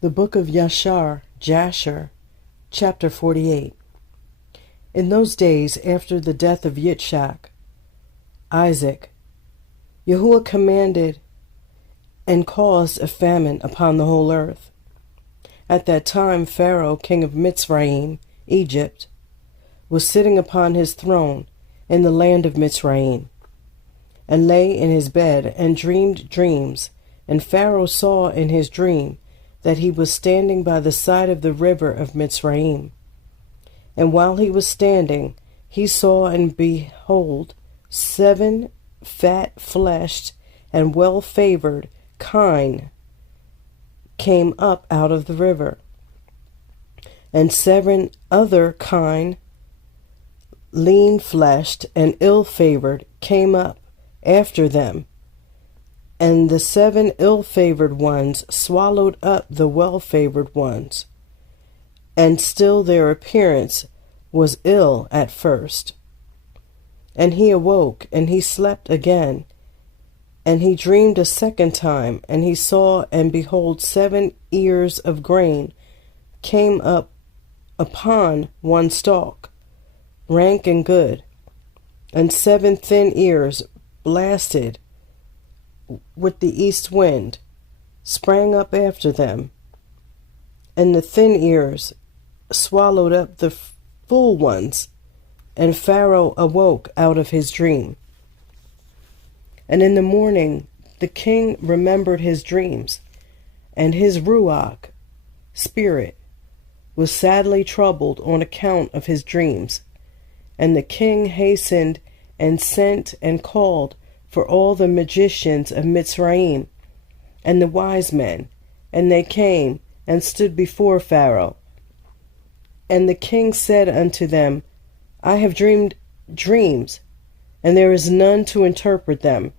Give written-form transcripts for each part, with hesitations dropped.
The book of Yashar, Jasher, chapter 48. In those days, after the death of Yashar, Isaac, Yahuwah commanded and caused a famine upon the whole earth. At that time, Pharaoh, king of Mitzrayim, Egypt, was sitting upon his throne in the land of Mitzrayim, and lay in his bed and dreamed dreams. And Pharaoh saw in his dream that he was standing by the side of the river of Mitzrayim. And while he was standing, he saw and behold 7 fat-fleshed and well-favored kine came up out of the river, and 7 other kine, lean-fleshed and ill-favored, came up after them. And the 7 ill-favored ones swallowed up the well-favored ones, and still their appearance was ill at first. And he awoke, and he slept again, and he dreamed a second time, and he saw, and behold, 7 ears of grain came up upon one stalk, rank and good, and 7 thin ears blasted with the east wind sprang up after them, and the thin ears swallowed up the full ones, and Pharaoh awoke out of his dream. And in the morning the king remembered his dreams, and his Ruach, spirit, was sadly troubled on account of his dreams. And the king hastened and sent and called for all the magicians of Mitzrayim and the wise men, and they came and stood before Pharaoh. And the king said unto them, I have dreamed dreams, and there is none to interpret them.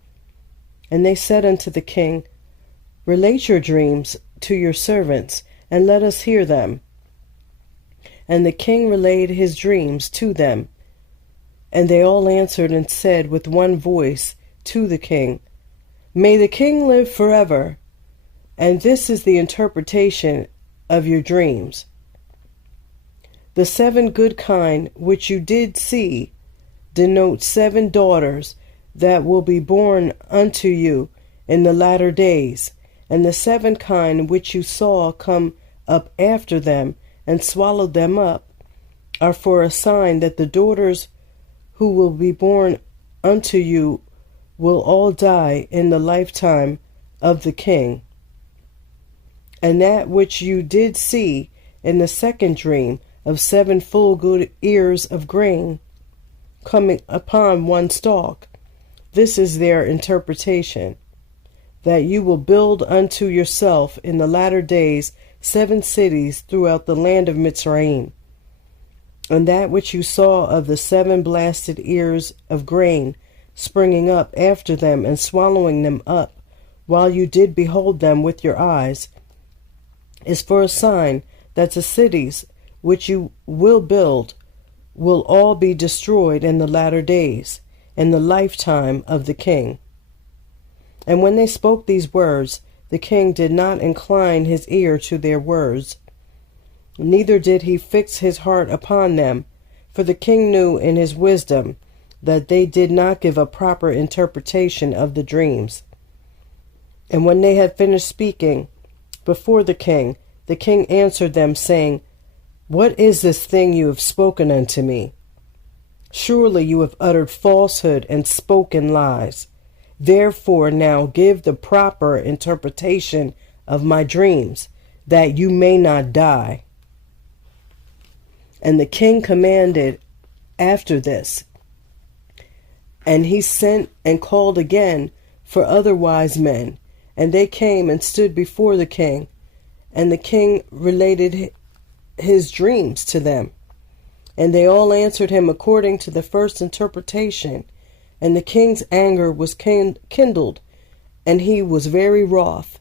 And they said unto the king, Relate your dreams to your servants, and let us hear them. And the king relayed his dreams to them. And they all answered and said with one voice to the king, May the king live forever. And this is the interpretation of your dreams. The 7 good kine which you did see denote 7 daughters that will be born unto you in the latter days. And the 7 kine which you saw come up after them and swallowed them up are for a sign that the daughters who will be born unto you will all die in the lifetime of the king. And that which you did see in the second dream of 7 full good ears of grain coming upon one stalk, this is their interpretation, that you will build unto yourself in the latter days 7 cities throughout the land of Mitzrayim. And that which you saw of the 7 blasted ears of grain springing up after them and swallowing them up, while you did behold them with your eyes, is for a sign that the cities which you will build will all be destroyed in the latter days, in the lifetime of the king. And when they spoke these words, the king did not incline his ear to their words, neither did he fix his heart upon them, for the king knew in his wisdom that they did not give a proper interpretation of the dreams. And when they had finished speaking before the king answered them, saying, What is this thing you have spoken unto me? Surely you have uttered falsehood and spoken lies. Therefore now give the proper interpretation of my dreams, that you may not die. And the king commanded after this, and he sent and called again for other wise men, and they came and stood before the king, and the king related his dreams to them. And they all answered him according to the first interpretation. And the king's anger was kindled, and he was very wroth.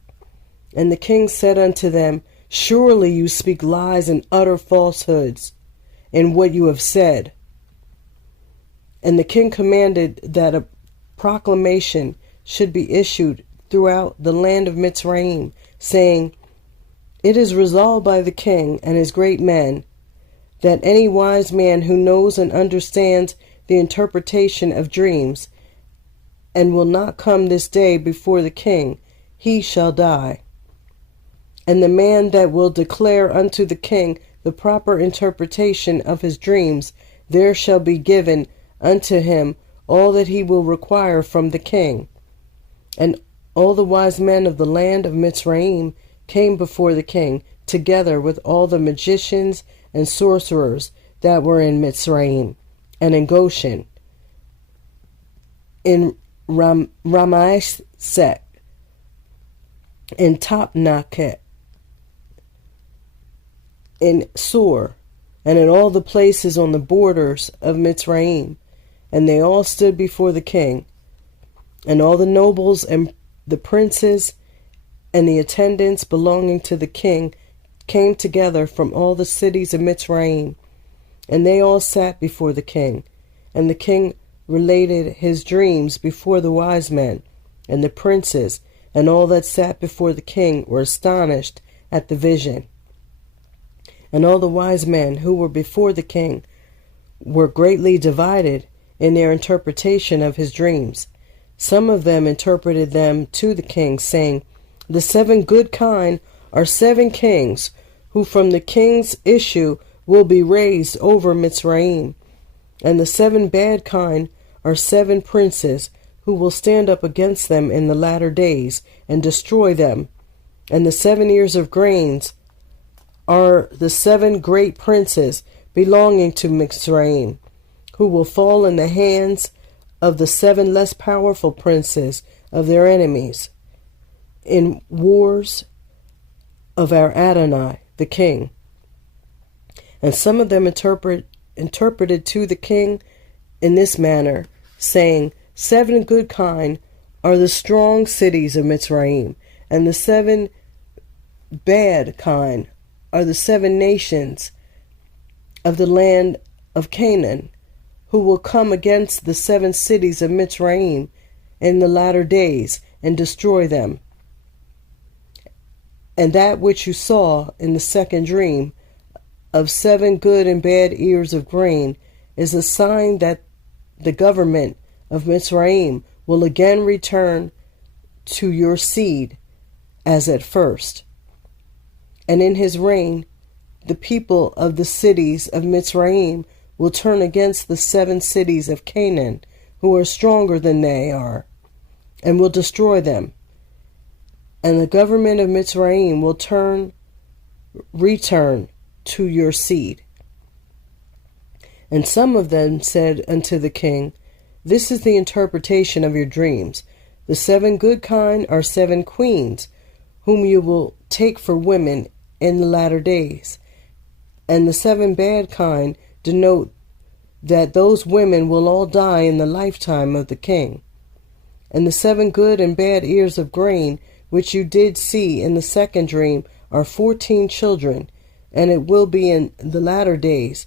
And the king said unto them, Surely you speak lies and utter falsehoods in what you have said. And the king commanded that a proclamation should be issued throughout the land of Mitzrayim, saying, It is resolved by the king and his great men that any wise man who knows and understands the interpretation of dreams and will not come this day before the king, he shall die. And the man that will declare unto the king the proper interpretation of his dreams, there shall be given unto him all that he will require from the king. And all the wise men of the land of Mitzrayim came before the king, together with all the magicians and sorcerers that were in Mitzrayim, and in Goshen, in Ramesek, in Tapnachet, in Sur, and in all the places on the borders of Mitzrayim. And they all stood before the king, and all the nobles and the princes and the attendants belonging to the king came together from all the cities of Mitzrayim, and they all sat before the king. And the king related his dreams before the wise men, and the princes, and all that sat before the king were astonished at the vision. And all the wise men who were before the king were greatly divided in their interpretation of his dreams. Some of them interpreted them to the king, saying, The 7 good kine are 7 kings, who from the king's issue will be raised over Mitzrayim. And the 7 bad kine are 7 princes, who will stand up against them in the latter days, and destroy them. And the 7 ears of grains are the 7 great princes belonging to Mitzrayim, who will fall in the hands of the 7 less powerful princes of their enemies, in wars of our Adonai, the king. And some of them interpreted to the king in this manner, saying, 7 good kine are the strong cities of Mitzrayim, and the 7 bad kine are the 7 nations of the land of Canaan, who will come against the 7 cities of Mitzrayim in the latter days, and destroy them. And that which you saw in the second dream of 7 good and bad ears of grain is a sign that the government of Mitzrayim will again return to your seed as at first. And in his reign, the people of the cities of Mitzrayim will turn against the 7 cities of Canaan, who are stronger than they are, and will destroy them. And the government of Mitzrayim will return to your seed. And some of them said unto the king, This is the interpretation of your dreams. The 7 good kine are 7 queens, whom you will take for women in the latter days. And the 7 bad kine denote that those women will all die in the lifetime of the king. And the 7 good and bad ears of grain, which you did see in the second dream, are 14 children, and it will be in the latter days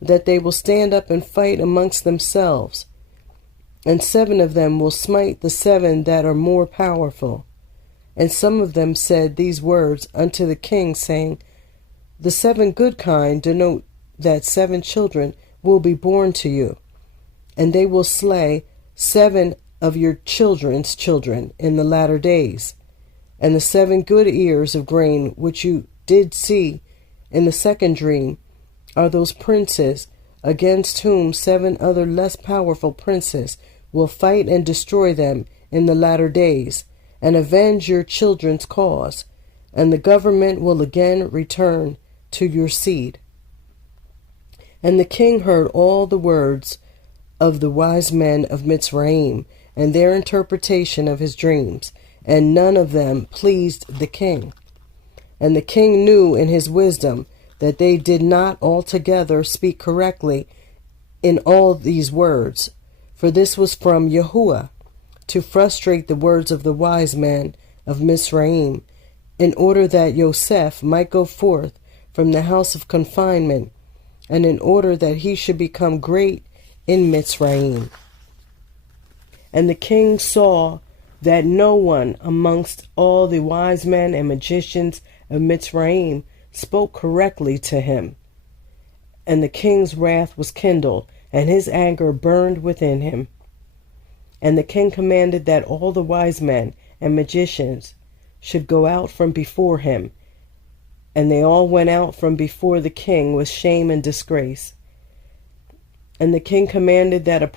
that they will stand up and fight amongst themselves, and 7 of them will smite the 7 that are more powerful. And some of them said these words unto the king, saying, The 7 good kine denote that 7 children will be born to you, and they will slay 7 of your children's children in the latter days. And the 7 good ears of grain which you did see in the second dream are those princes against whom 7 other less powerful princes will fight and destroy them in the latter days, and avenge your children's cause, and the government will again return to your seed. And the king heard all the words of the wise men of Mitzrayim, and their interpretation of his dreams, and none of them pleased the king. And the king knew in his wisdom that they did not altogether speak correctly in all these words, for this was from Yahuwah, to frustrate the words of the wise men of Mitzrayim, in order that Yosef might go forth from the house of confinement, and in order that he should become great in Mitzrayim. And the king saw that no one amongst all the wise men and magicians of Mitzrayim spoke correctly to him. And the king's wrath was kindled, and his anger burned within him. And the king commanded that all the wise men and magicians should go out from before him. And they all went out from before the king with shame and disgrace. And the king commanded that a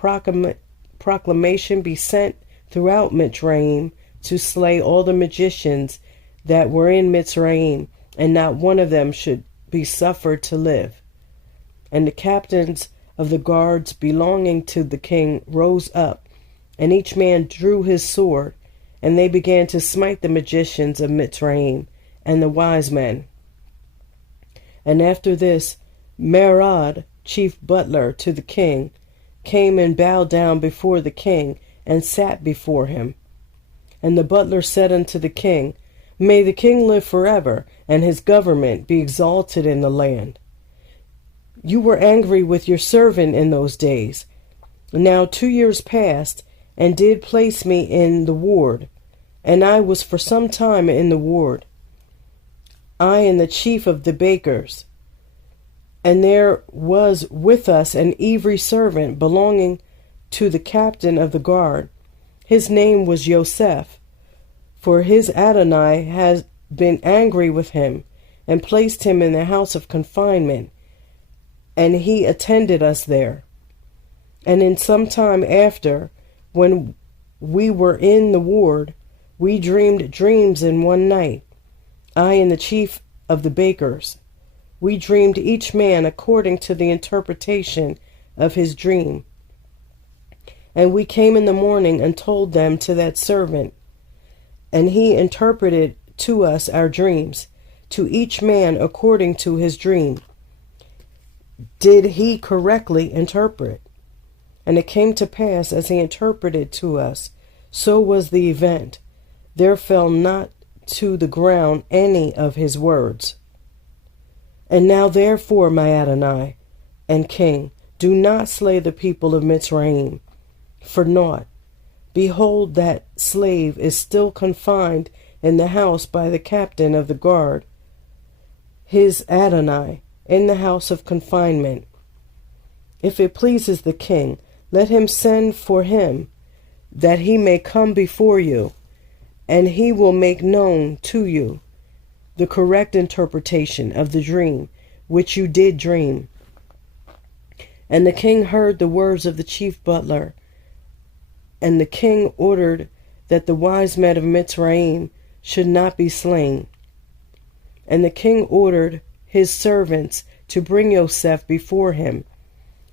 proclamation be sent throughout Mitzrayim to slay all the magicians that were in Mitzrayim, and not one of them should be suffered to live. And the captains of the guards belonging to the king rose up, and each man drew his sword, and they began to smite the magicians of Mitzrayim and the wise men. And after this, Merod, chief butler to the king, came and bowed down before the king and sat before him. And the butler said unto the king, May the king live forever, and his government be exalted in the land. You were angry with your servant in those days. Now 2 years passed, and did place me in the ward, and I was for some time in the ward, I and the chief of the bakers. And there was with us an Ivri servant belonging to the captain of the guard. His name was Yosef, for his Adonai has been angry with him, and placed him in the house of confinement, and he attended us there. And in some time after, when we were in the ward, we dreamed dreams in one night, I and the chief of the bakers. We dreamed each man according to the interpretation of his dream. And we came in the morning and told them to that servant, and he interpreted to us our dreams, to each man according to his dream. Did he correctly interpret? And it came to pass, as he interpreted to us, so was the event. There fell not to the ground any of his words. And now therefore, my Adonai and king, do not slay the people of Mitzrayim for naught. Behold, that slave is still confined in the house by the captain of the guard, his Adonai, in the house of confinement. If it pleases the king, let him send for him, that he may come before you, and he will make known to you the correct interpretation of the dream which you did dream. And the king heard the words of the chief butler, and the king ordered that the wise men of Mitzrayim should not be slain. And the king ordered his servants to bring Yosef before him.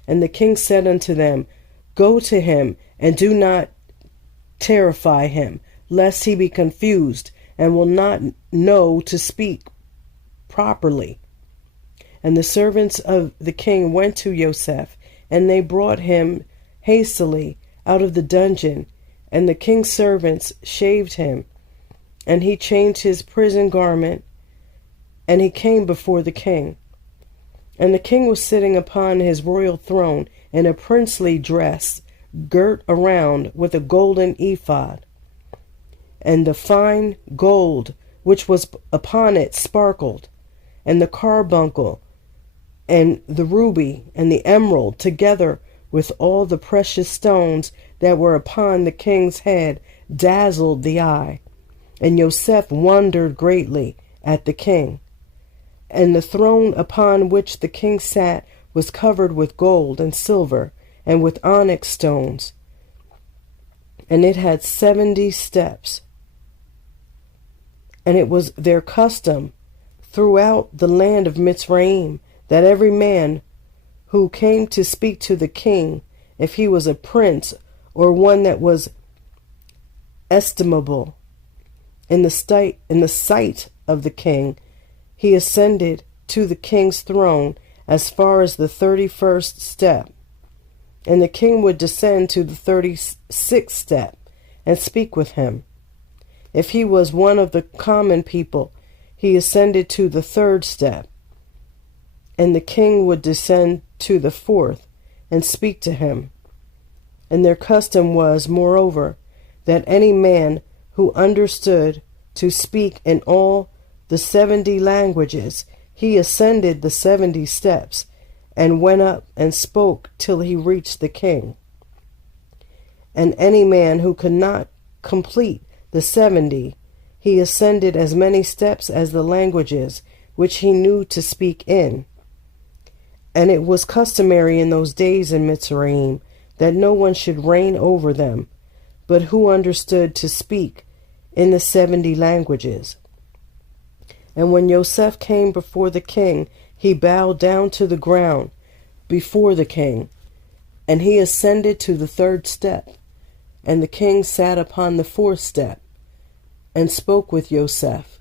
And the king said unto them, Go to him, and do not terrify him, lest he be confused, and will not know to speak properly. And the servants of the king went to Yosef, and they brought him hastily out of the dungeon, and the king's servants shaved him, and he changed his prison garment, and he came before the king. And the king was sitting upon his royal throne in a princely dress, girt around with a golden ephod, and the fine gold which was upon it sparkled, and the carbuncle, and the ruby, and the emerald, together with all the precious stones that were upon the king's head, dazzled the eye. And Yosef wondered greatly at the king. And the throne upon which the king sat was covered with gold and silver, and with onyx stones, and it had 70 steps. And it was their custom throughout the land of Mitzrayim that every man who came to speak to the king, if he was a prince or one that was estimable in the sight of the king, he ascended to the king's throne as far as the 31st step. And the king would descend to the 36th step and speak with him. If he was one of the common people, he ascended to the 3rd step. And the king would descend to the 4th and speak to him. And their custom was, moreover, that any man who understood to speak in all the 70 languages, he ascended the 70 steps, and went up and spoke till he reached the king. And any man who could not complete the 70, he ascended as many steps as the languages which he knew to speak in. And it was customary in those days in Mitzrayim that no one should reign over them, but who understood to speak in the 70 languages. And when Yosef came before the king, he bowed down to the ground before the king, and he ascended to the 3rd step. And the king sat upon the 4th step, and spoke with Yosef.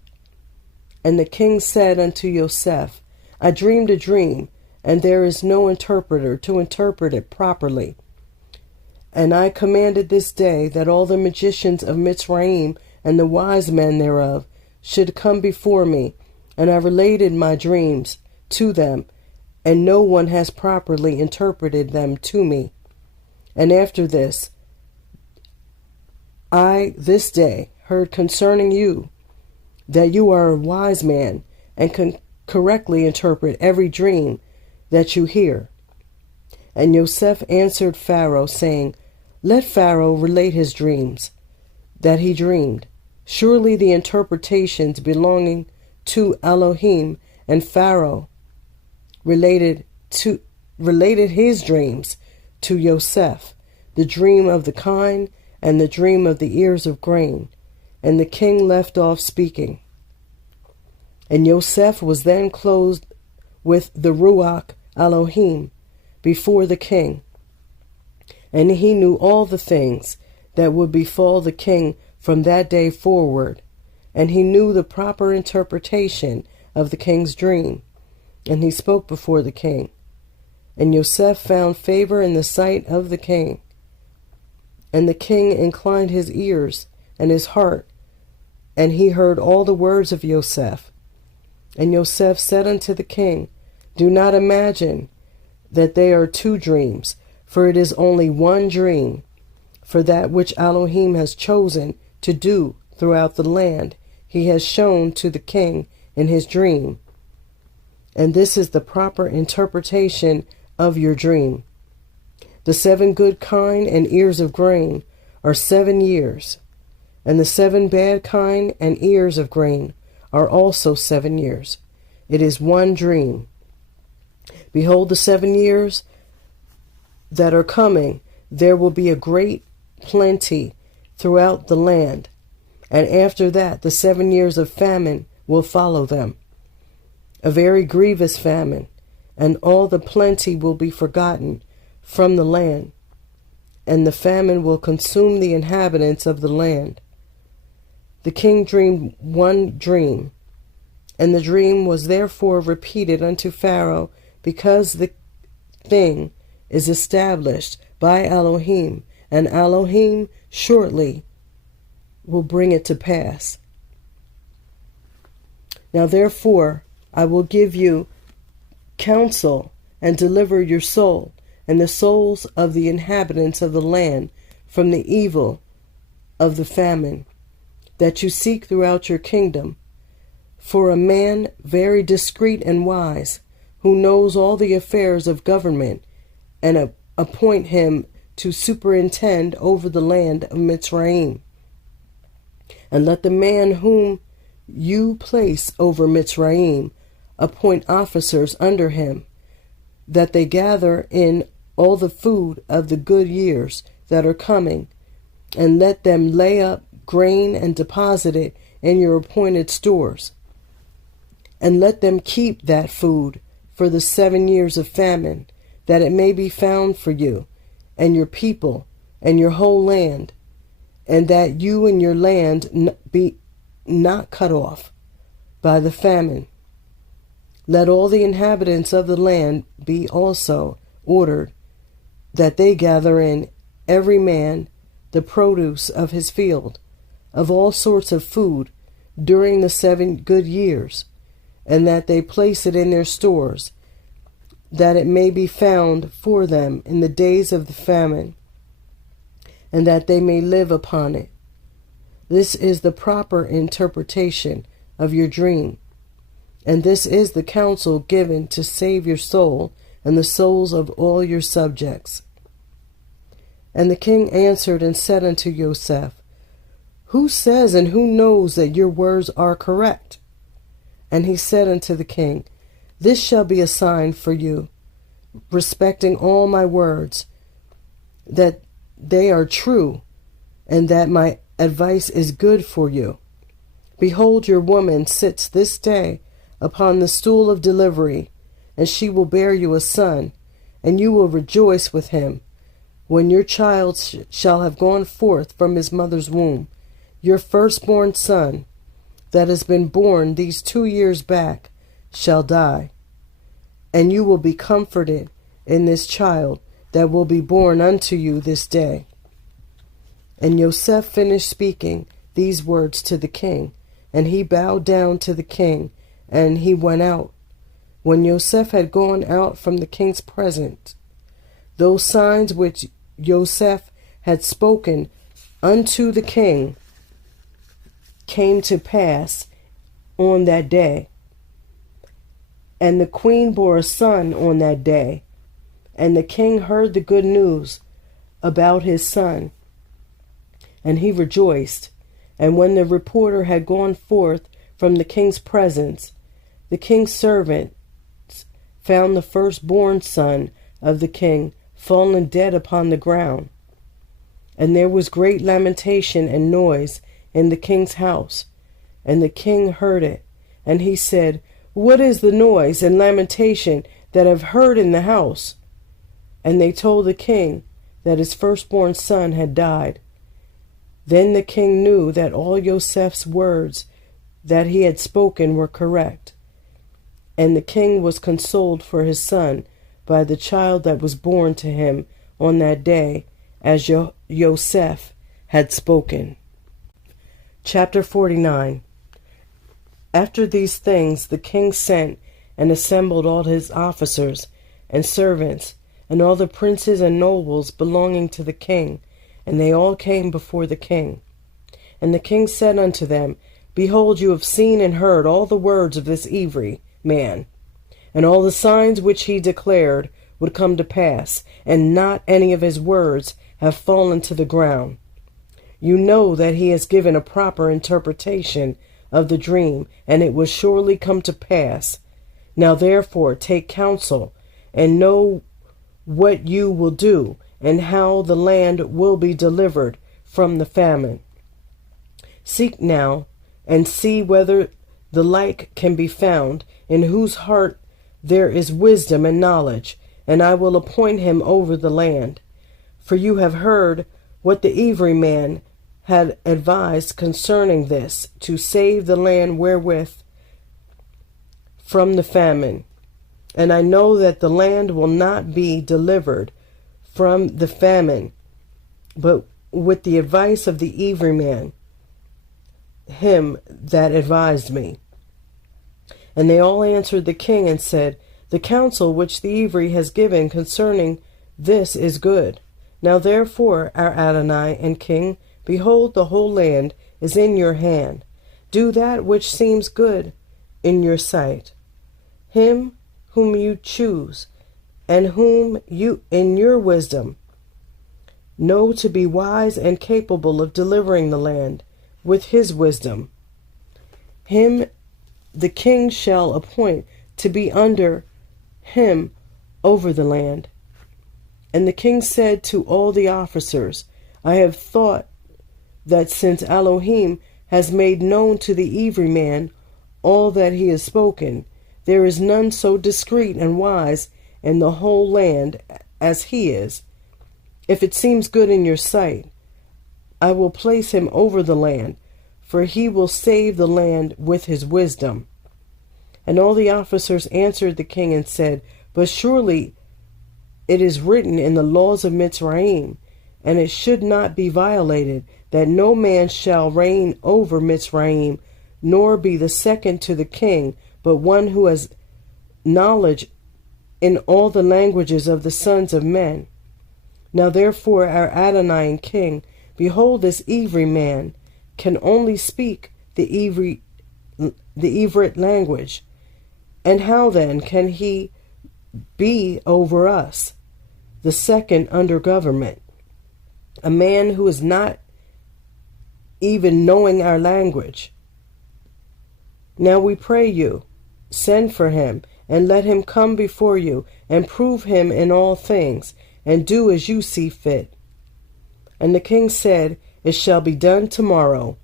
And the king said unto Yosef, I dreamed a dream, and there is no interpreter to interpret it properly. And I commanded this day that all the magicians of Mitzrayim and the wise men thereof should come before me, and I related my dreams to them, and no one has properly interpreted them to me. And after this, I this day heard concerning you that you are a wise man and can correctly interpret every dream that you hear. And Yosef answered Pharaoh, saying, Let Pharaoh relate his dreams that he dreamed. Surely the interpretations belonging to Elohim. And Pharaoh related his dreams to Yosef, the dream of the kine and the dream of the ears of grain. And the king left off speaking. And Yosef was then clothed with the Ruach Elohim before the king. And he knew all the things that would befall the king from that day forward. And he knew the proper interpretation of the king's dream. And he spoke before the king. And Yosef found favor in the sight of the king. And the king inclined his ears and his heart, and he heard all the words of Yosef. And Yosef said unto the king, Do not imagine that they are 2 dreams, for it is only one dream. For that which Elohim has chosen to do throughout the land, he has shown to the king in his dream. And this is the proper interpretation of your dream. The 7 good kine and ears of grain are 7 years, and the 7 bad kine and ears of grain are also 7 years. It is one dream. Behold, the 7 years that are coming, there will be a great plenty throughout the land, and after that the 7 years of famine will follow them, a very grievous famine, and all the plenty will be forgotten from the land, and the famine will consume the inhabitants of the land. The king dreamed one dream, and the dream was therefore repeated unto Pharaoh, because the thing is established by Elohim, and Elohim shortly will bring it to pass. Now therefore I will give you counsel and deliver your soul and the souls of the inhabitants of the land from the evil of the famine that you seek throughout your kingdom, for a man very discreet and wise, who knows all the affairs of government, and appoint him to superintend over the land of Mitzrayim. And let the man whom you place over Mitzrayim appoint officers under him, that they gather in all the food of the good years that are coming, and let them lay up grain and deposit it in your appointed stores. And let them keep that food for the 7 years of famine, that it may be found for you and your people and your whole land, and that you and your land be not cut off by the famine. Let all the inhabitants of the land be also ordered, that they gather in every man the produce of his field, of all sorts of food, during the 7 good years, and that they place it in their stores, that it may be found for them in the days of the famine, and that they may live upon it. This is the proper interpretation of your dream. And this is the counsel given to save your soul and the souls of all your subjects. And the king answered and said unto Yosef, Who says and who knows that your words are correct? And he said unto the king, This shall be a sign for you, respecting all my words, that they are true, and that my advice is good for you. Behold, your woman sits this day upon the stool of delivery, and she will bear you a son, and you will rejoice with him. When your child shall have gone forth from his mother's womb, your firstborn son, that has been born these 2 years back, shall die. And you will be comforted in this child that will be born unto you this day. And Yosef finished speaking these words to the king, and he bowed down to the king, and he went out. When Yosef had gone out from the king's presence, those signs which Yosef had spoken unto the king came to pass on that day. And the queen bore a son on that day, and the king heard the good news about his son, and he rejoiced. And when the reporter had gone forth from the king's presence, the king's servants found the firstborn son of the king fallen dead upon the ground. And there was great lamentation and noise in the king's house. And the king heard it. And he said, What is the noise and lamentation that I've heard in the house? And they told the king that his firstborn son had died. Then the king knew that all Yosef's words that he had spoken were correct. And the king was consoled for his son by the child that was born to him on that day, as Yosef had spoken. Chapter 49. After these things the king sent and assembled all his officers and servants, and all the princes and nobles belonging to the king, and they all came before the king. And the king said unto them, Behold, you have seen and heard all the words of this Ivri man, and all the signs which he declared would come to pass, and not any of his words have fallen to the ground. You know that he has given a proper interpretation of the dream, and it will surely come to pass. Now therefore take counsel, and know what you will do, and how the land will be delivered from the famine. Seek now, and see whether the like can be found, in whose heart there is wisdom and knowledge, and I will appoint him over the land. For you have heard what the Ivri man had advised concerning this, to save the land wherewith from the famine. And I know that the land will not be delivered from the famine, but with the advice of the Ivri man, him that advised me. And they all answered the king and said, The counsel which the Ivri has given concerning this is good. Now therefore, our Adonai and king, behold, the whole land is in your hand. Do that which seems good in your sight. Him whom you choose, and whom you in your wisdom know to be wise and capable of delivering the land with his wisdom. Him the king shall appoint to be under him over the land. And the king said to all the officers, I have thought that since Elohim has made known to the Ivri man all that he has spoken, there is none so discreet and wise in the whole land as he is. If it seems good in your sight, I will place him over the land, for he will save the land with his wisdom. And all the officers answered the king and said, But surely it is written in the laws of Mitzrayim, and it should not be violated, that no man shall reign over Mitzrayim, nor be the second to the king, but one who has knowledge in all the languages of the sons of men. Now therefore, our Adonai and king, behold, this Ivri man can only speak the Ivri the Ivrit language. And how then can he be over us, the second under government, a man who is not even knowing our language? Now we pray you, send for him, and let him come before you, and prove him in all things, and do as you see fit. And the king said, It shall be done tomorrow,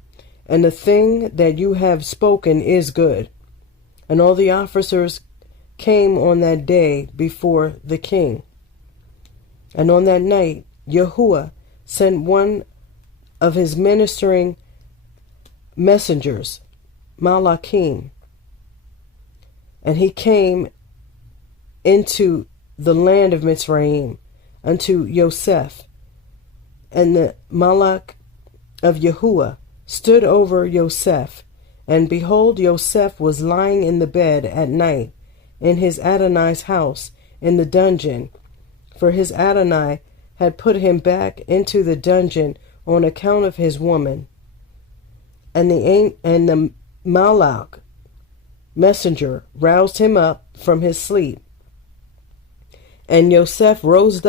and the thing that you have spoken is good. And all the officers came on that day before the king. And on that night Yahuwah sent one of his ministering messengers, Malachim, and he came into the land of Mitzrayim unto Yosef. And the Malach of Yahuwah stood over Yosef, and behold, Yosef was lying in the bed at night in his Adonai's house in the dungeon, for his Adonai had put him back into the dungeon on account of his woman. And the Malach messenger roused him up from his sleep. And Yosef rose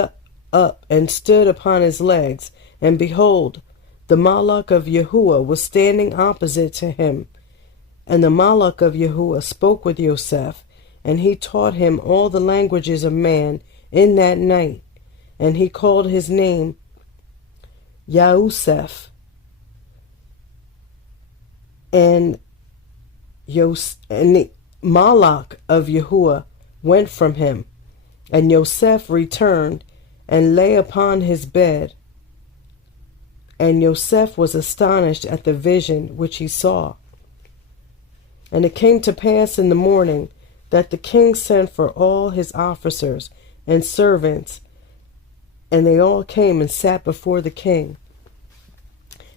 up and stood upon his legs, and behold, the Malach of Yahuwah was standing opposite to him. And the Malach of Yahuwah spoke with Yosef, and he taught him all the languages of man in that night. And he called his name Yosef. And the Malach of Yahuwah went from him, and Yosef returned and lay upon his bed. And Yosef was astonished at the vision which he saw. And it came to pass in the morning that the king sent for all his officers and servants, and they all came and sat before the king.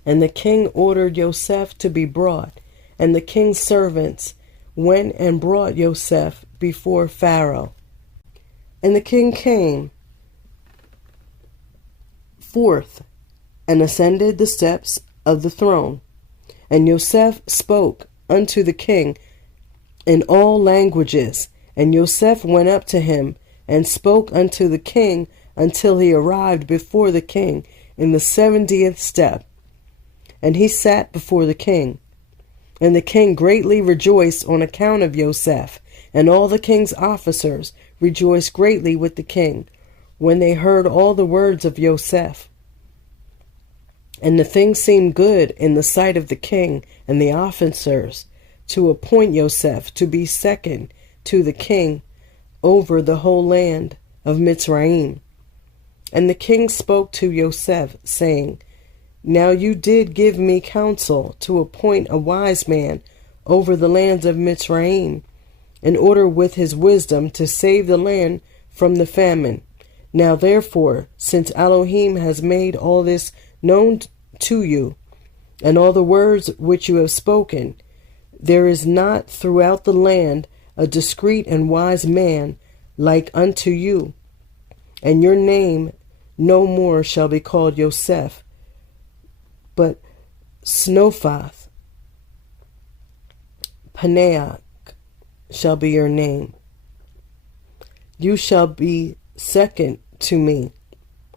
And the king ordered Yosef to be brought, and the king's servants went and brought Yosef before Pharaoh. And the king came forth and ascended the steps of the throne. And Yosef spoke unto the king in all languages. And Yosef went up to him and spoke unto the king until he arrived before the king in the 70th step. And he sat before the king. And the king greatly rejoiced on account of Yosef, and all the king's officers rejoiced greatly with the king when they heard all the words of Yosef. And the thing seemed good in the sight of the king and the officers to appoint Yosef to be second to the king over the whole land of Mitzrayim. And the king spoke to Yosef, saying, Now you did give me counsel to appoint a wise man over the lands of Mitzrayim, in order with his wisdom to save the land from the famine. Now therefore, since Elohim has made all this known to you, and all the words which you have spoken, there is not throughout the land a discreet and wise man like unto you, and your name no more shall be called Yosef, but Snophath, Paneach shall be your name. You shall be second to me,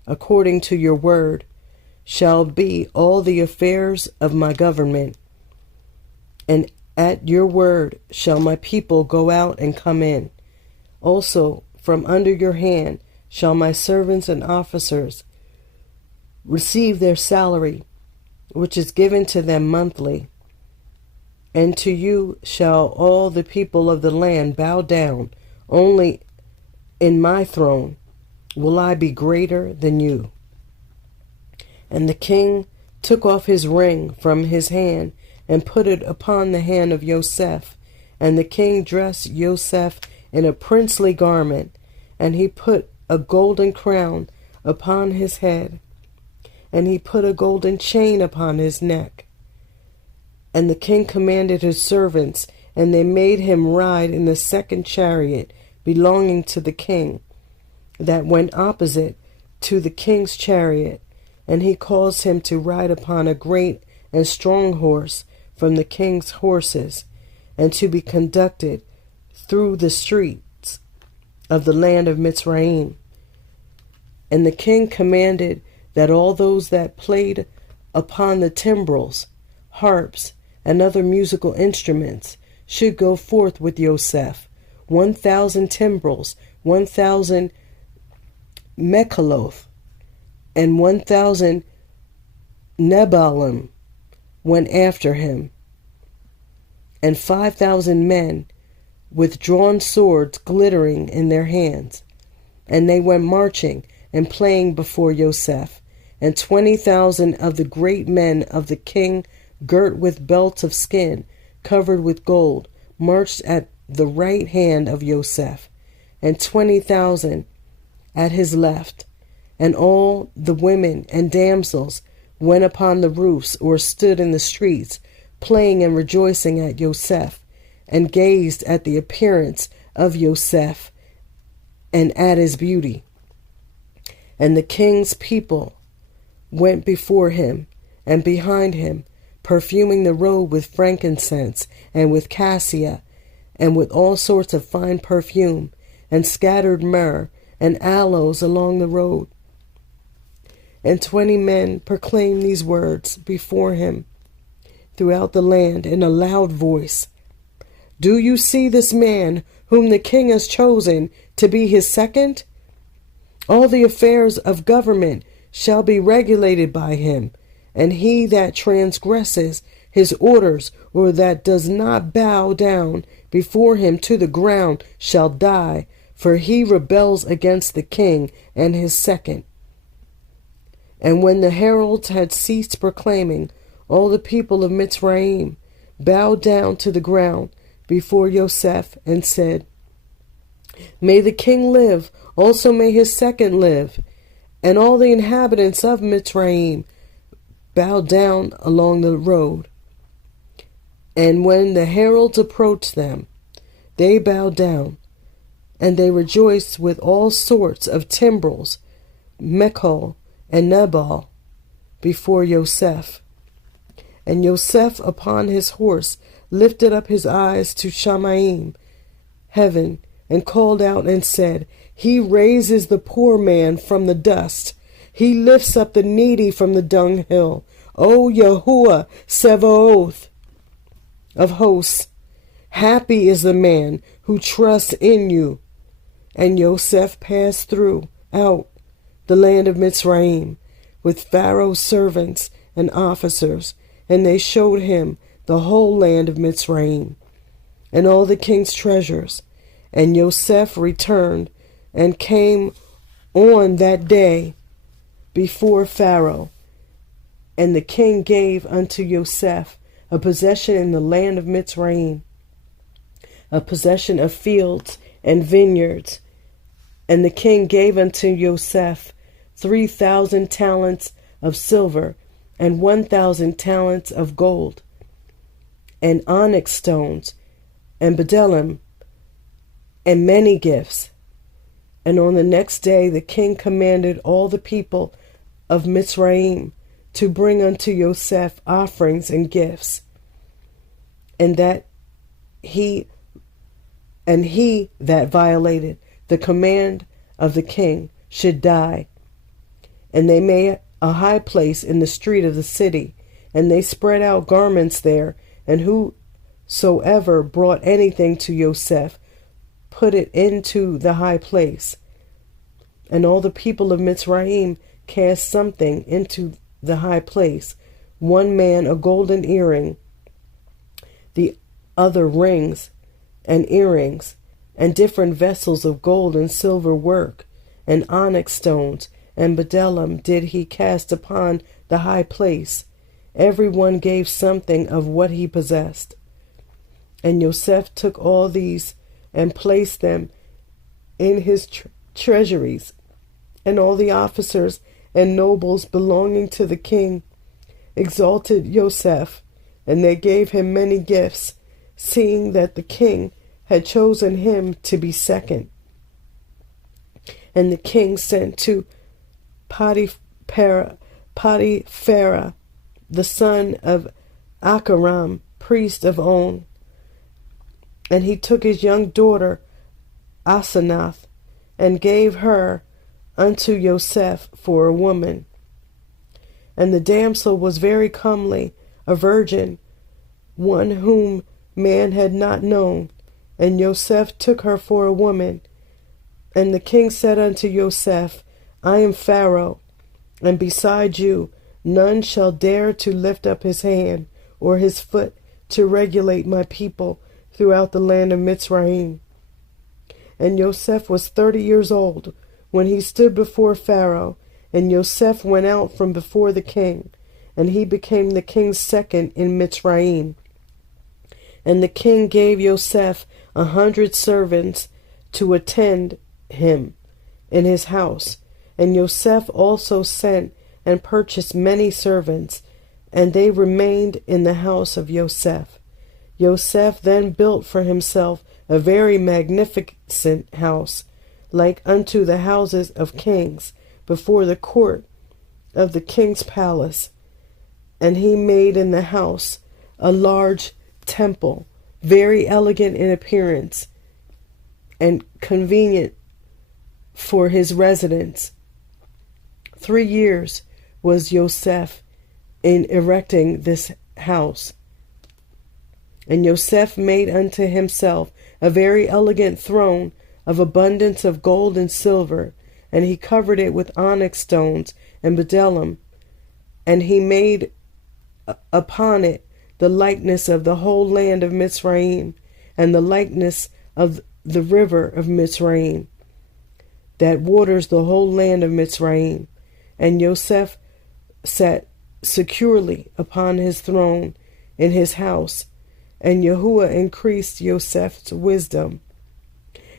according to your word shall be all the affairs of my government, and at your word shall my people go out and come in. Also from under your hand shall my servants and officers receive their salary, which is given to them monthly. And to you shall all the people of the land bow down. Only in my throne will I be greater than you. And the king took off his ring from his hand and put it upon the hand of Yosef. And the king dressed Yosef in a princely garment, and he put a golden crown upon his head, and he put a golden chain upon his neck. And the king commanded his servants, and they made him ride in the second chariot belonging to the king, that went opposite to the king's chariot. And he caused him to ride upon a great and strong horse from the king's horses. and to be conducted through the streets of the land of Mitzrayim. And the king commanded that all those that played upon the timbrels, harps, and other musical instruments should go forth with Yosef, 1,000 timbrels, 1,000 mekaloth, and 1,000 nebalim went after him, and 5,000 men with drawn swords glittering in their hands. And they went marching and playing before Yosef, and 20,000 of the great men of the king, girt with belts of skin, covered with gold, marched at the right hand of Yosef, and 20,000 at his left. And all the women and damsels went upon the roofs or stood in the streets, playing and rejoicing at Yosef, and gazed at the appearance of Yosef and at his beauty. And the king's people went before him and behind him, perfuming the road with frankincense and with cassia and with all sorts of fine perfume, and scattered myrrh and aloes along the road. And 20 men proclaimed these words before him throughout the land in a loud voice. Do you see this man whom the king has chosen to be his second? All the affairs of government shall be regulated by him, and he that transgresses his orders or that does not bow down before him to the ground shall die, for he rebels against the king and his second. And when the heralds had ceased proclaiming, all the people of Mitzrayim bowed down to the ground before Yosef and said, May the king live, also may his second live. And all the inhabitants of Mitzrayim bowed down along the road. And when the heralds approached them, they bowed down, and they rejoiced with all sorts of timbrels, mekal, and nebal before Yosef. And Yosef upon his horse lifted up his eyes to Shamayim, heaven, and called out and said, He raises the poor man from the dust. He lifts up the needy from the dunghill. O Yahuwah Sevaoth of hosts, happy is the man who trusts in you. And Yosef passed out the land of Mitzrayim with Pharaoh's servants and officers, and they showed him the whole land of Mitzrayim and all the king's treasures. And Yosef returned and came on that day before Pharaoh. And the king gave unto Yosef a possession in the land of Mitzrayim, a possession of fields and vineyards. And the king gave unto Yosef 3,000 talents of silver and 1,000 talents of gold, and onyx stones, and bdellium, and many gifts. And on the next day the king commanded all the people of Mitzrayim to bring unto Yosef offerings and gifts, and he that violated the command of the king should die. And they made a high place in the street of the city, and they spread out garments there, and whosoever brought anything to Yosef put it into the high place. And all the people of Mitzrayim cast something into the high place, one man a golden earring, the other rings and earrings, and different vessels of gold and silver work, and onyx stones, and bdellium did he cast upon the high place. Every one gave something of what he possessed. And Yosef took all these and placed them in his treasuries. And all the officers and nobles belonging to the king exalted Yosef, and they gave him many gifts, seeing that the king had chosen him to be second. And the king sent to Potiphera, the son of Acharam, priest of On, And he took his young daughter Asenath, and gave her unto Joseph for a woman. And the damsel was very comely, a virgin, one whom man had not known. And Joseph took her for a woman. And the king said unto Joseph, I am Pharaoh, and beside you none shall dare to lift up his hand or his foot to regulate my people throughout the land of Mitzrayim. And Joseph was 30 years old when he stood before Pharaoh, and Joseph went out from before the king, and he became the king's second in Mitzrayim. And the king gave Joseph 100 servants to attend him in his house. And Joseph also sent and purchased many servants, and they remained in the house of Joseph. Joseph then built for himself a very magnificent house, like unto the houses of kings, before the court of the king's palace. And he made in the house a large temple, very elegant in appearance, and convenient for his residence. 3 years was Joseph in erecting this house. And Joseph made unto himself a very elegant throne of abundance of gold and silver, and he covered it with onyx stones and bdellium, and he made upon it the likeness of the whole land of Mitzrayim, and the likeness of the river of Mitzrayim, that waters the whole land of Mitzrayim. And Joseph sat securely upon his throne in his house, and Yahuwah increased Joseph's wisdom.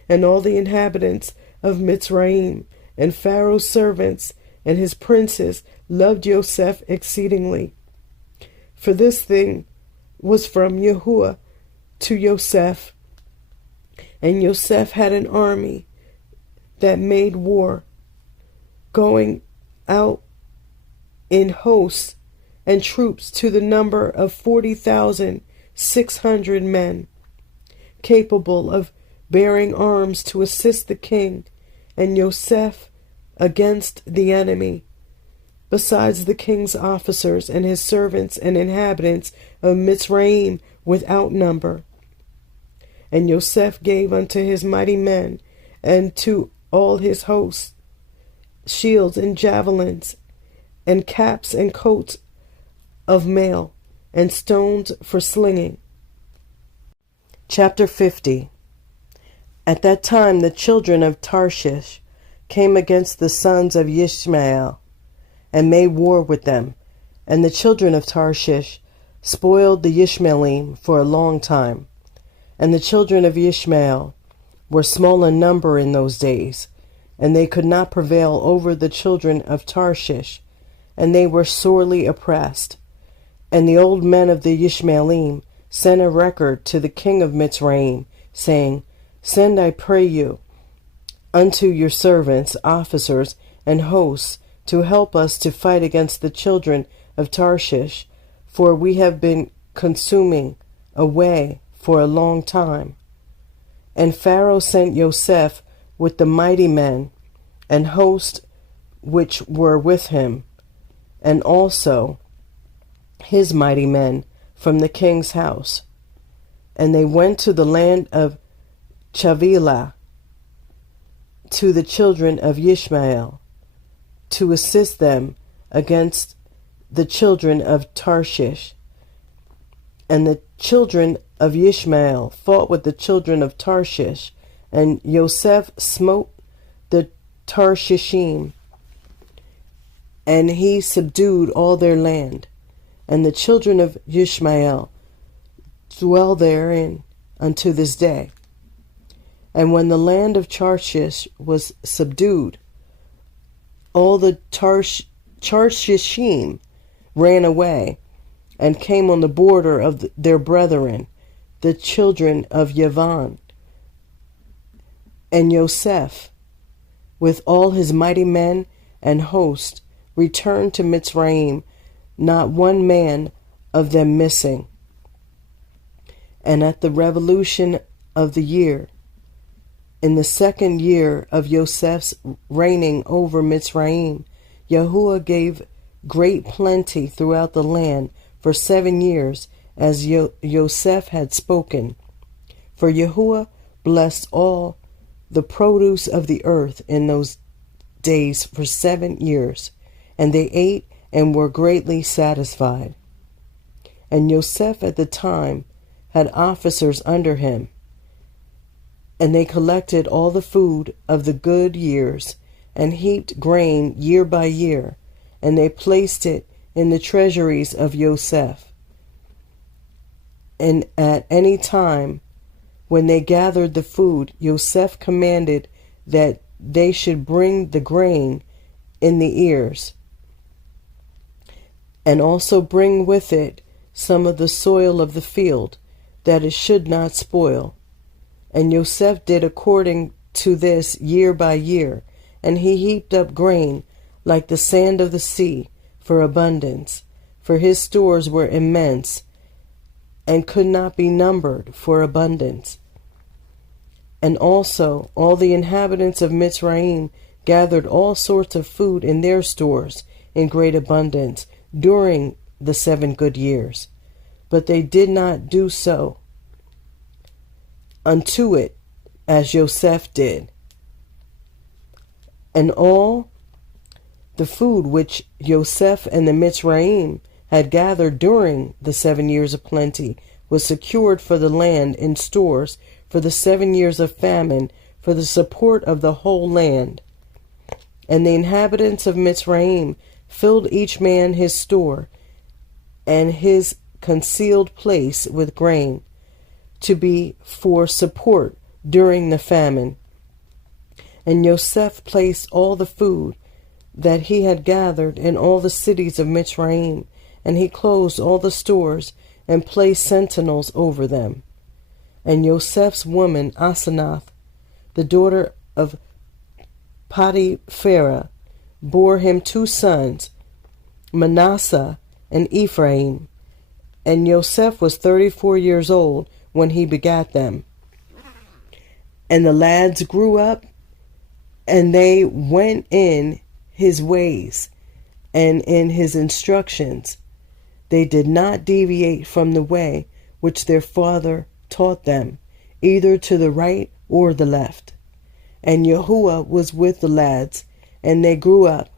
And all the inhabitants of Mitzrayim and Pharaoh's servants and his princes loved Joseph exceedingly. For this thing was from Yahuwah to Joseph. And Joseph had an army that made war, going out in hosts and troops to the number of 40,600 men, capable of bearing arms to assist the king and Joseph against the enemy, besides the king's officers and his servants and inhabitants of Mitzrayim without number. And Joseph gave unto his mighty men and to all his hosts shields and javelins, and caps and coats of mail, and stones for slinging. Chapter 50. At that time the children of Tarshish came against the sons of Ishmael, and made war with them. And the children of Tarshish spoiled the Ishmaelim for a long time. And the children of Ishmael were small in number in those days, and they could not prevail over the children of Tarshish, and they were sorely oppressed. And the old men of the Ishmaelim sent a record to the king of Mitzrayim, saying, Send, I pray you, unto your servants, officers, and hosts, to help us to fight against the children of Tarshish, for we have been consuming away for a long time. And Pharaoh sent Joseph with the mighty men and host which were with him, and also his mighty men from the king's house. And they went to the land of Chavilah, to the children of Ishmael, to assist them against the children of Tarshish. And the children of Ishmael fought with the children of Tarshish, and Joseph smote the Tarshishim, and he subdued all their land. And the children of Ishmael dwell therein unto this day. And when the land of Tarshish was subdued, all the Tarshishim ran away, and came on the border of their brethren, the children of Yavon. And Joseph, with all his mighty men and host, returned to Mitzrayim, not one man of them missing. And at the revolution of the year, in the 2nd year of Joseph's reigning over Mitzrayim, Yahuwah gave great plenty throughout the land for 7 years, as Joseph had spoken. For Yahuwah blessed all the produce of the earth in those days for 7 years, and they ate and were greatly satisfied. And Joseph at the time had officers under him, and they collected all the food of the good years, and heaped grain year by year, and they placed it in the treasuries of Joseph. And at any time when they gathered the food, Joseph commanded that they should bring the grain in the ears, and also bring with it some of the soil of the field, that it should not spoil. And Joseph did according to this year by year, and he heaped up grain like the sand of the sea for abundance, for his stores were immense and could not be numbered for abundance. And also all the inhabitants of Mitzrayim gathered all sorts of food in their stores in great abundance during the 7 good years. But they did not do so unto it as Joseph did. And all the food which Joseph and the Mitzrayim had gathered during the 7 years of plenty was secured for the land in stores for the 7 years of famine, for the support of the whole land. And the inhabitants of Mitzrayim filled each man his store and his concealed place with grain, to be for support during the famine. And Joseph placed all the food that he had gathered in all the cities of Mitzrayim, and he closed all the stores and placed sentinels over them. And Joseph's woman Asenath, the daughter of Potipharah, bore him 2 sons, Manasseh and Ephraim. And Joseph was 34 years old when he begat them. And the lads grew up, and they went in his ways and in his instructions. They did not deviate from the way which their father taught them, either to the right or the left. And Yahuwah was with the lads, and they grew up,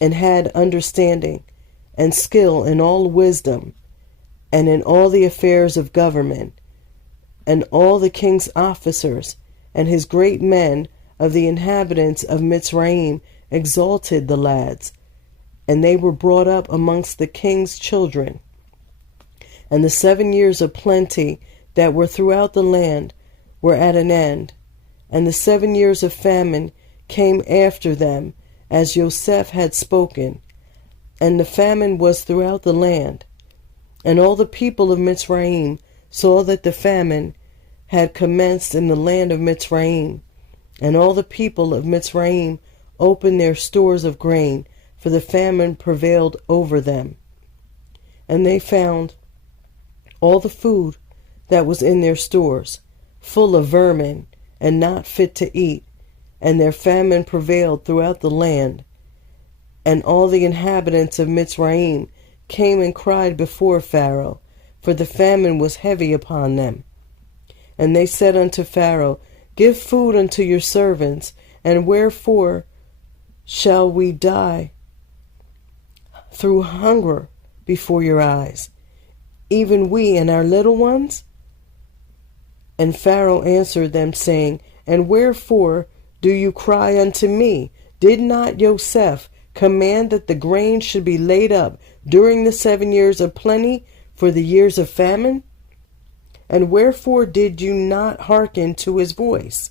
and had understanding and skill in all wisdom, and in all the affairs of government. And all the king's officers and his great men of the inhabitants of Mitzrayim exalted the lads, and they were brought up amongst the king's children. And the 7 years of plenty that were throughout the land were at an end, and the 7 years of famine came after them, as Joseph had spoken. And the famine was throughout the land. And all the people of Mitzrayim saw that the famine had commenced in the land of Mitzrayim. And all the people of Mitzrayim opened their stores of grain, for the famine prevailed over them. And they found all the food that was in their stores, full of vermin, and not fit to eat, and their famine prevailed throughout the land. And all the inhabitants of Mitzrayim came and cried before Pharaoh, for the famine was heavy upon them. And they said unto Pharaoh, Give food unto your servants, and wherefore shall we die through hunger before your eyes, even we and our little ones? And Pharaoh answered them, saying, And wherefore do you cry unto me? Did not Joseph command that the grain should be laid up during the 7 years of plenty for the years of famine? And wherefore did you not hearken to his voice?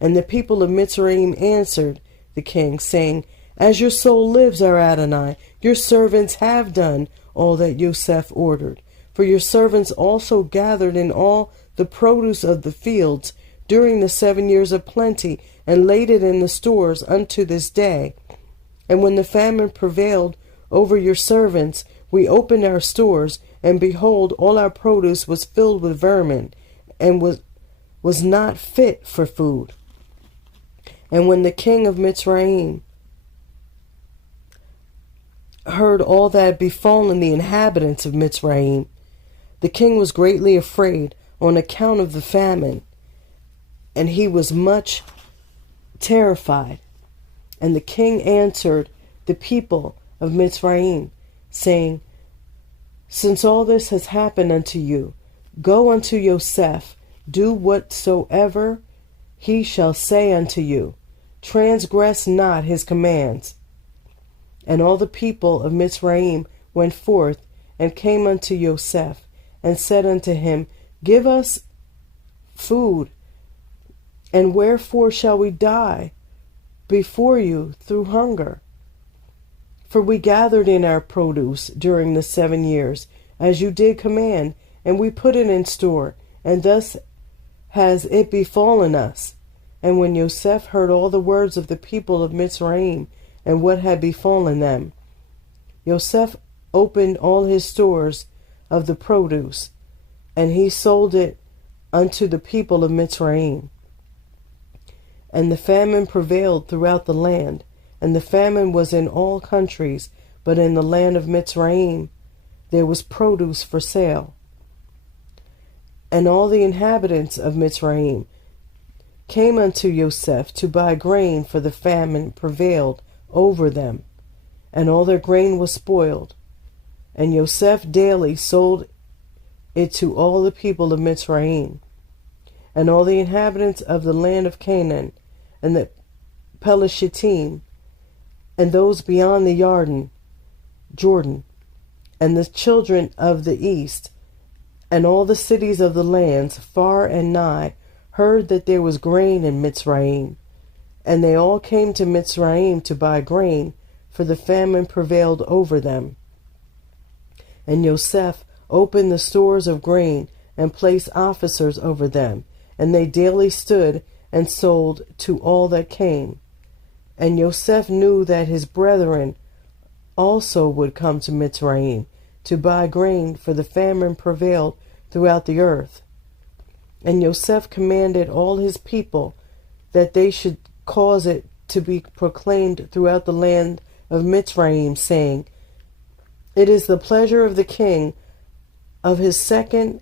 And the people of Mitzrayim answered the king, saying, As your soul lives, our Adonai, your servants have done all that Joseph ordered. For your servants also gathered in all the produce of the fields during the 7 years of plenty, and laid it in the stores unto this day. And when the famine prevailed over your servants, we opened our stores, and behold, all our produce was filled with vermin, and was was not fit for food. And when the king of Mitzrayim heard all that had befallen the inhabitants of Mitzrayim, the king was greatly afraid on account of the famine, and he was much terrified. And the king answered the people of Mitzrayim, saying, Since all this has happened unto you, go unto Yosef, do whatsoever he shall say unto you. Transgress not his commands. And all the people of Mitzrayim went forth and came unto Yosef, and said unto him, Give us food, and wherefore shall we die before you through hunger? For we gathered in our produce during the 7 years, as you did command, and we put it in store, and thus has it befallen us. And when Yosef heard all the words of the people of Mitzrayim, and what had befallen them, Yosef opened all his stores of the produce, and he sold it unto the people of Mitzrayim. And the famine prevailed throughout the land, and the famine was in all countries, but in the land of Mitzrayim there was produce for sale. And all the inhabitants of Mitzrayim came unto Yosef to buy grain, for the famine prevailed over them, and all their grain was spoiled. And Yosef daily sold it to all the people of Mitzrayim. And all the inhabitants of the land of Canaan, and the Pelishtim, and those beyond the Jordan, and the children of the east, and all the cities of the lands far and nigh, heard that there was grain in Mitzrayim. And they all came to Mitzrayim to buy grain, for the famine prevailed over them. And Yosef opened the stores of grain, and placed officers over them, and they daily stood and sold to all that came. And Yosef knew that his brethren also would come to Mitzrayim to buy grain, for the famine prevailed throughout the earth. And Yosef commanded all his people that they should cause it to be proclaimed throughout the land of Mitzrayim, saying, It is the pleasure of the king, of his second,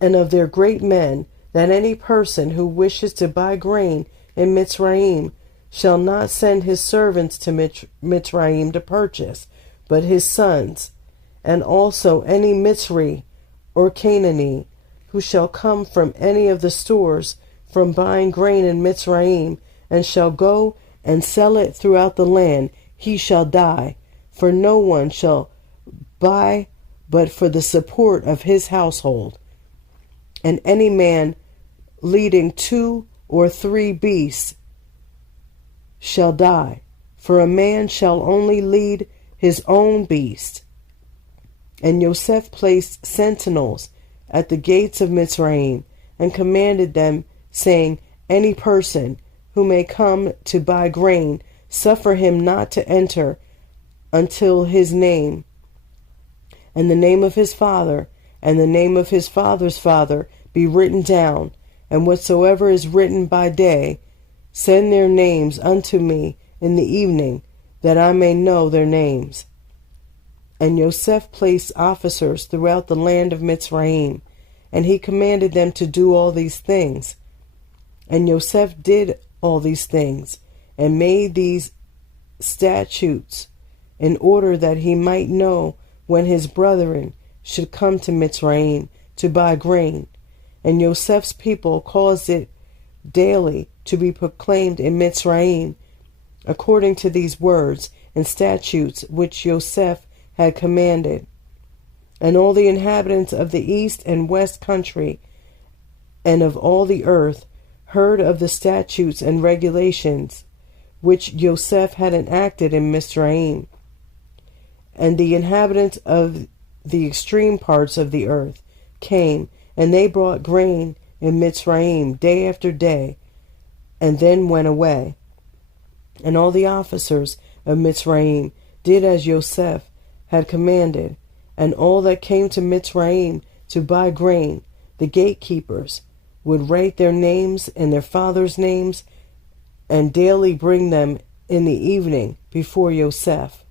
and of their great men, that any person who wishes to buy grain in Mitzrayim shall not send his servants to Mitzrayim to purchase, but his sons, and also any Mitzri or Canaanite who shall come from any of the stores from buying grain in Mitzrayim, and shall go and sell it throughout the land, he shall die, for no one shall buy but for the support of his household. And any man leading 2 or 3 beasts shall die, for a man shall only lead his own beast. And Yosef placed sentinels at the gates of Mitzrayim, and commanded them, saying, Any person who may come to buy grain, suffer him not to enter until his name, and the name of his father, and the name of his father's father be written down, and whatsoever is written by day, send their names unto me in the evening, that I may know their names. And Yosef placed officers throughout the land of Mitzrayim, and he commanded them to do all these things. And Yosef did all these things, and made these statutes, in order that he might know when his brethren should come to Mitzrayim to buy grain. And Yosef's people caused it daily to be proclaimed in Mitzrayim, according to these words and statutes which Yosef had commanded. And all the inhabitants of the east and west country, and of all the earth, heard of the statutes and regulations which Yosef had enacted in Mitzrayim. And the inhabitants of the extreme parts of the earth came, and they brought grain in Mitzrayim day after day, and then went away. And all the officers of Mitzrayim did as Yosef had commanded, and all that came to Mitzrayim to buy grain, the gatekeepers, would write their names and their fathers' names and daily bring them in the evening before Yosef.